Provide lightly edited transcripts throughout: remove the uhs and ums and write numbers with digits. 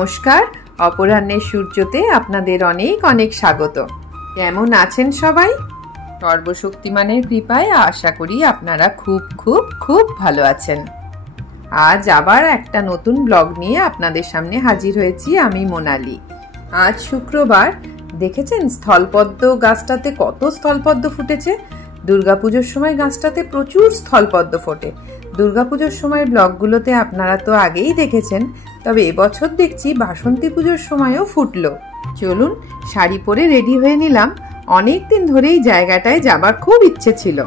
নমস্কার, অপরাহ্নের সূর্যতে আপনাদের অনেক অনেক স্বাগত। কেমন আছেন সবাই? সর্বশক্তিমানের কৃপায় আশা করি আপনারা খুব খুব খুব ভালো আছেন। আজ আবার একটা নতুন ব্লগ নিয়ে আপনাদের সামনে হাজির হয়েছি আমি মোনালি। আজ শুক্রবার। দেখেছেন স্থলপদ্ম গাছটাতে কত স্থলপদ্ম ফুটেছে? দুর্গাপুজোর সময় গাছটাতে প্রচুর স্থলপদ্ম ফোটে। দুর্গাপুজোর সময় ব্লগগুলোতে আপনারা তো আগেই দেখেছেন, তবে এবছর দেখছি বাসন্তী পুজোর সময়ও ফুটলো। চলুন শাড়ি পরে রেডি হয়ে নিলাম। অনেক দিন ধরেই জায়গাটায় যাবার খুব ইচ্ছে ছিল।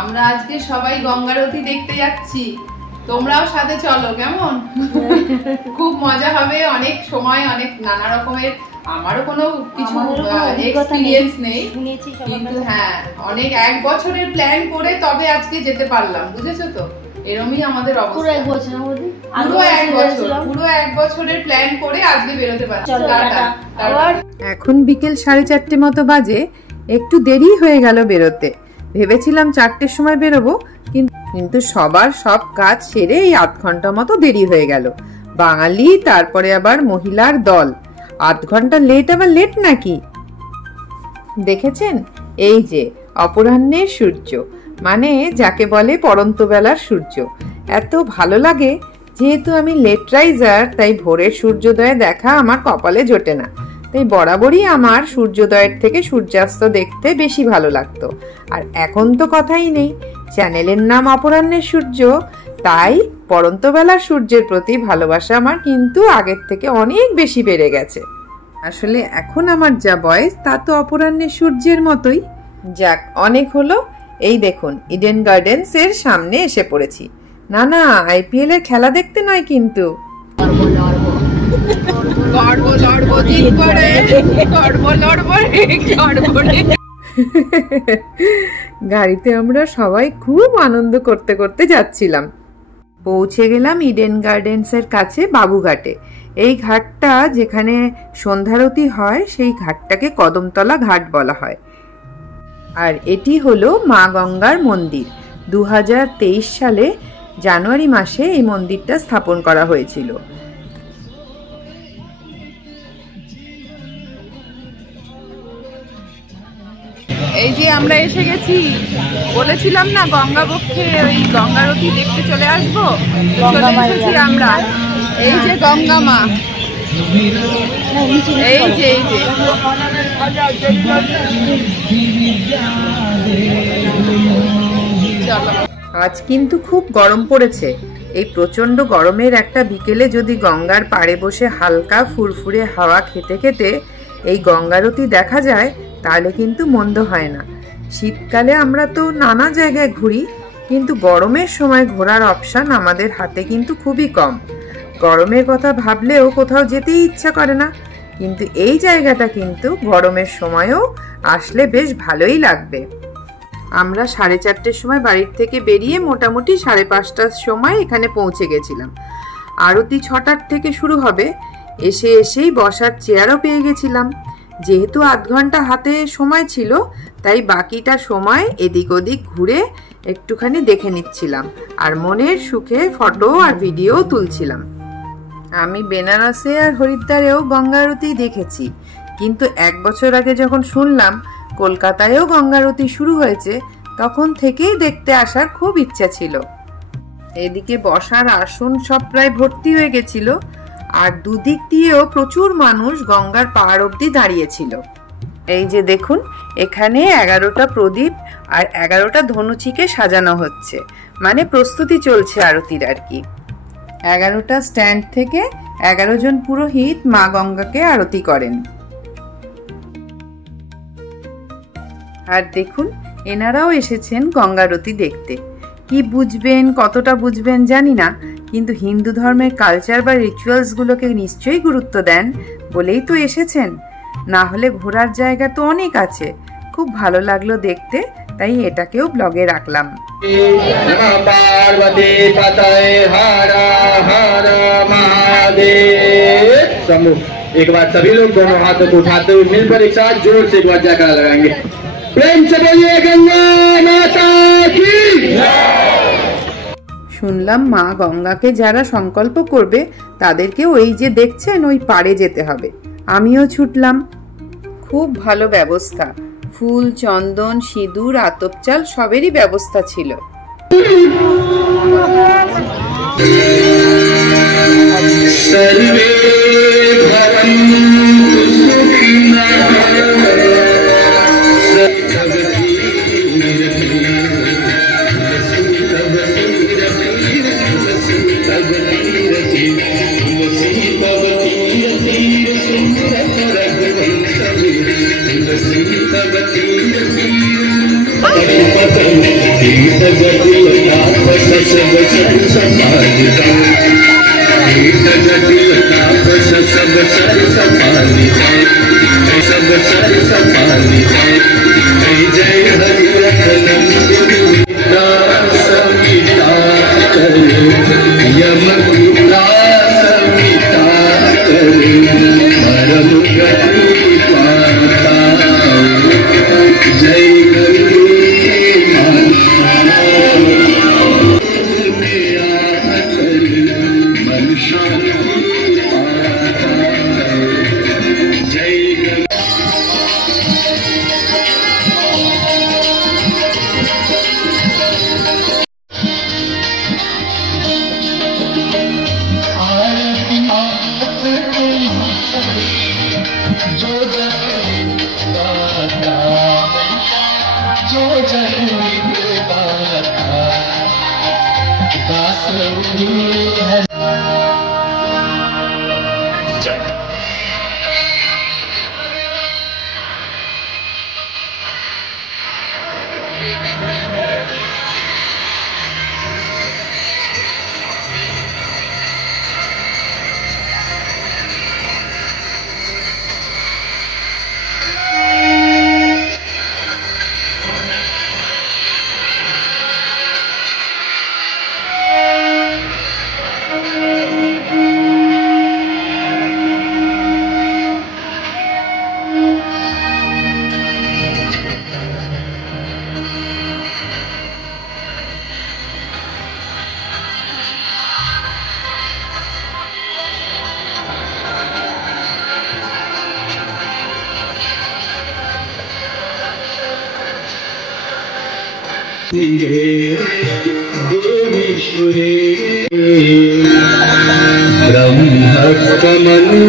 আমরা আজকে সবাই গঙ্গারতি দেখতে যাচ্ছি, তোমরাও সাথে চলো, কেমন? খুব মজা হবে, অনেক সময়, অনেক নানা রকমের। আমারও কোনো কিছু এক্সপেরিয়েন্স নেই, কিন্তু হ্যাঁ অনেক এক বছরের প্ল্যান করে তবে আজকে যেতে পারলাম, বুঝেছো তো? এরমই আমাদের অবস্থা। পুরো এক বছরের প্ল্যান করে আজকে বেরোতে পারছি। এখন বিকেল 4:30 মতো বাজে। একটু দেরি হয়ে গেল বেরোতে। ভেবেছিলাম 4টের সময় বেরোবো, কিন্তু সবার সব কাজ সেরে এই আধ ঘন্টা মতো দেরি হয়ে গেল। বাঙালি, তারপরে আবার মহিলার দল, আধ ঘন্টা লেট আবার লেট নাকি? দেখেছেন, এই যে অপরাহ্নের সূর্য, মানে যাকে বলে পড়ন্ত বেলার সূর্য। এত ভালো লাগে, যেহেতু আমি লেট রাইজার, তাই ভোরের সূর্যোদয় দেখা আমার কপালে জোটে না। তাই বরাবরই আমার সূর্যোদয়ের থেকে সূর্যাস্ত দেখতে বেশি ভালো লাগতো। আর এখন তো কথাই নেই, চ্যানেলের নাম অপরাহ্নের সূর্য, তাই পড়ন্ত বেলার সূর্যের প্রতি ভালোবাসা আমার কিন্তু আগের থেকে অনেক বেশি বেড়ে গেছে। আসলে এখন আমার যা বয়স তা তো অপরাহ্নের সূর্যের মতোই। যাক, অনেক হলো। এই দেখুন, ইডেন গার্ডেন্স এর সামনে এসে পড়েছি। না না, আইপিএল এর খেলা দেখতে নয় কিন্তু। গাড়িতে আমরা সবাই খুব আনন্দ করতে করতে যাচ্ছিলাম। পৌঁছে গেলাম ইডেন গার্ডেন্স এর কাছে বাবুঘাটে। এই ঘাটটা যেখানে সন্ধ্যারতি হয়, সেই ঘাটটাকে কদমতলা ঘাট বলা হয়। আর এটি হলো মা গঙ্গার মন্দির। 2023 সালে জানুয়ারি মাসে এই মন্দিরটা স্থাপন করা হয়েছিল। এই যে আমরা এসে গেছি। বলেছিলাম না গঙ্গাবক্ষে ওই গঙ্গারতি দেখতে চলে আসবো, চলে এসেছি আমরা। এই যে গঙ্গা মা, এই যে এই যে আজ কিন্তু খুব গরম পড়েছে। এই প্রচন্ড গরমের একটা বিকেলে যদি গঙ্গার পাড়ে বসে হালকা ফুরফুরে হাওয়া খেতে খেতে এই গঙ্গারতি দেখা যায়, তাহলে কিন্তু মন্দ হয় না। শীতকালে আমরা তো নানা জায়গায় ঘুরি, কিন্তু গরমের সময় ঘোরার অপশন আমাদের হাতে কিন্তু খুবই কম। গরমের কথা ভাবলেও কোথাও যেতেই ইচ্ছা করে না, কিন্তু এই জায়গাটা কিন্তু গরমের সময়ও আসলে বেশ ভালোই লাগবে। আমরা 4:30 সময় বাড়ির থেকে বেরিয়ে মোটামুটি 5:30টার সময় এখানে পৌঁছে গেছিলাম। আরতি 6টার থেকে শুরু হবে। এসেই বসার চেয়ারও পেয়ে গেছিলাম। যেহেতু আধ ঘন্টা হাতে সময় ছিল, তাই বাকিটা সময় এদিক ওদিক ঘুরে একটুখানি দেখে নিচ্ছিলাম, আর মনের সুখে ফটো আর ভিডিও তুলছিলাম। আমি বেনারসে আর হরিদ্বারেও গঙ্গারতি দেখেছি, কিন্তু 1 বছর আগে যখন শুনলাম কলকাতায়ও গঙ্গারতি শুরু হয়েছে, তখন থেকেই দেখতে আসার খুব ইচ্ছা ছিল। এদিকে বসার আসন সব প্রায় ভর্তি হয়ে গেছিল, আর দুদিক দিয়েও প্রচুর মানুষ গঙ্গার পাড় অবধি দাঁড়িয়েছিল। এই যে দেখুন, এখানে 11টা প্রদীপ আর 11টা ধনুচিকে সাজানো হচ্ছে, মানে প্রস্তুতি চলছে আরতির আর কি। 11টা স্ট্যান্ড থেকে 11 জন পুরোহিত মা গঙ্গাকে আরতি করেন। আর দেখুন, এনারাও এসেছেন গঙ্গারতি দেখতে। কি বুঝবেন, কতটা বুঝবেন জানি না, কিন্তু হিন্দু ধর্মের কালচার বা রিচুয়ালসগুলোকে নিশ্চয়ই গুরুত্ব দেন বলেই তো এসেছেন। না হলে ঘোরার জায়গা তো অনেক আছে। খুব ভালো লাগলো দেখতে, তাই এটাকেও ব্লগে রাখলাম। एक बार सभी लोग दोनों हाथों को उठाते हुए मिलकर एक साथ जोर से एक बार जयकारा लगाएंगे। प्रेम से बोलिए गंगा माता की। শুনলাম মা গঙ্গাকে যারা সংকল্প করবে তাদেরকে ওই যে দেখছেন ওই পাড়ে যেতে হবে। আমিও ছুটলাম। খুব ভালো ব্যবস্থা, ফুল, চন্দন, সিঁদুর, আতপ চাল সবেরই ব্যবস্থা ছিল।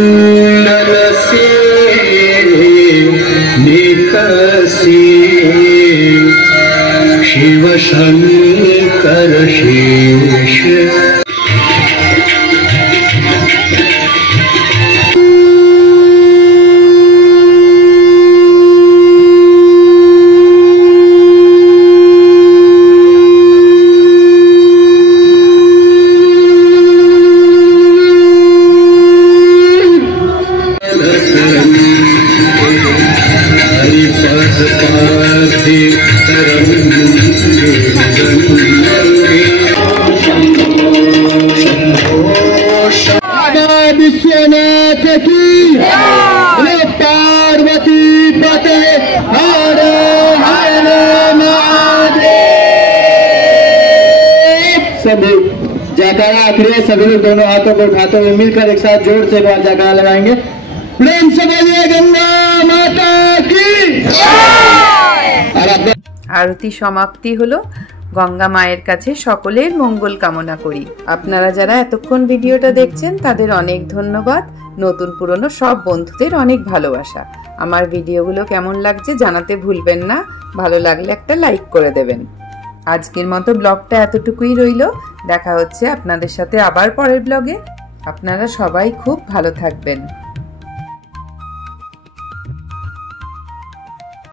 ब्रह्मकमण्डलसे निकषे शिव शंकर शेष विश्वनाथ की पार्वती पते हर हर महादेव। सभी जयकारा आखिरी है, सभी लोग दोनों हाथों को उठाते हुए मिलकर एक साथ जोर से एक बार जयकारा लगाएंगे। प्रेम से बोलिए गंगा माता की। आरती समाप्ति हलो। गंगा माয়ের কাছে সকলের মঙ্গল কামনা করি। আপনারা যারা এতক্ষণ ভিডিওটা দেখছেন তাদের অনেক ধন্যবাদ। নতুন পুরনো সব বন্ধুদের অনেক ভালোবাসা। আমার ভিডিওগুলো কেমন লাগছে জানাতে ভুলবেন না। ভালো লাগলে একটা লাইক করে দেবেন। আজকের মতো ব্লগটা এতটুকুই রইল। দেখা হচ্ছে আপনাদের সাথে আবার পরের ব্লগে। আপনারা সবাই খুব ভালো থাকবেন।